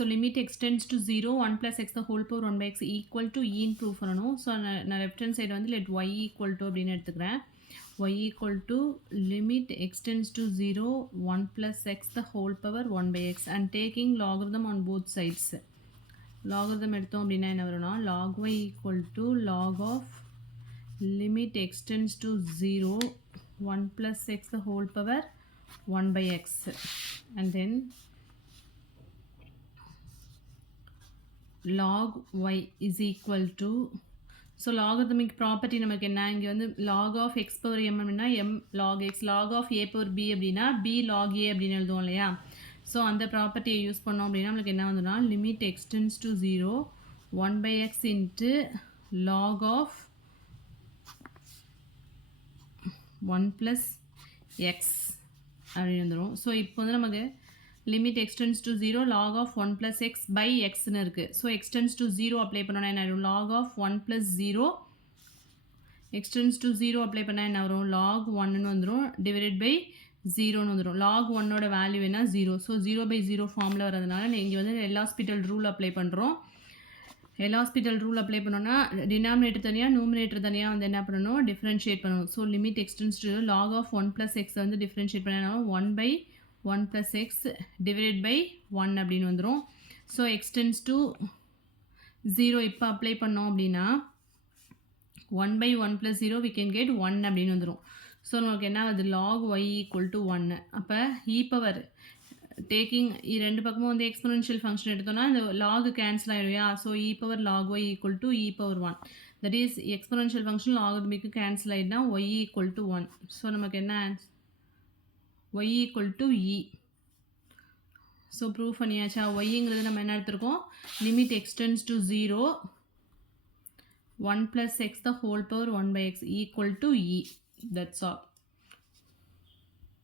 So limit x tends to 0 1 + x the whole power 1 by x equal to ன்னு prove பண்ணணும். So நான் left hand side வந்து let y equal to அப்படின்னு எடுத்துக்கிறேன். y equal to limit extends to 0 1 + x the whole power 1 by x and taking logarithm on both sides. logarithm எடுத்தோம் அப்படின்னா என்ன வரும்னா log y equal to log of limit extends to 0 1 + x the whole power 1 by x and then log y is equal to so logarithmic property நமக்கு என்ன இங்கே வந்து log of x power m அப்படின்னா m log x log of a power b அப்படின்னா b log a அப்படின்னு எழுதுவோம் இல்லையா so அந்த ப்ராப்பர்ட்டியை யூஸ் பண்ணோம் அப்படின்னா நம்மளுக்கு என்ன வந்துன்னா limit x tends to 0 1 by x into log of 1 plus x அப்படின்னு வந்துடும். ஸோ இப்போ வந்து நமக்கு limit x tends to 0 log of 1 plus x by xன்னு இருக்குது. ஸோ எக்ஸ்டென்ஸ் டு 0 அப்ளை பண்ணோன்னா என்ன ஆகிடும் log of 1 plus 0 extends to 0 apply பண்ணால் என்ன வரும் log 1ன்னு வந்துடும் டிவைடட் பை 0ன்னு வந்துடும். log 1ஓட வேல்யூ என்ன 0. ஸோ 0/0 ஃபார்மில் வரதுனால இங்கே வந்து எல்ஹாஸ்பிட்டல் ரூல் அப்ளை பண்ணுறோம். எல்ஹாஸ்பிட்டல் ரூல் அப்ளை பண்ணோன்னா டினாமினேட்டர் தனியாக நியூமினேட்டர் தனியாக வந்து என்ன பண்ணணும் டிஃப்ரென்ஷியேட் பண்ணணும். So limit x tends to log of 1 plus x வந்து டிஃப்ரென்ஷியேட் பண்ணால் 1/1 plus x divided by 1 அப்படின்னு வந்துடும். ஸோ எக்ஸ்டென்ஸ் டு 0 இப்போ அப்ளை பண்ணோம் அப்படின்னா 1/1 plus 0 we can get 1 அப்படின்னு வந்துடும். ஸோ நமக்கு என்ன ஆகுது log y equal to 1. அப்போ e பவர் டேக்கிங் ரெண்டு பக்கமும் வந்து எக்ஸ்பொனென்ஷியல் ஃபங்க்ஷன் எடுத்தோம்னா இந்த log கேன்சல் ஆகிடுயா. So e power log y equal to e power 1 that is exponential function லாகர்தமிக்கு கேன்சல் ஆகிடுனா y equal to 1. ஸோ நமக்கு என்ன y equal to e. So prove பண்ணியாச்சா yங்கிறது நம்ம என்ன எடுத்திருக்கோம் limit x tends to 0 1 plus x the whole power 1 by x equal to e. That's all.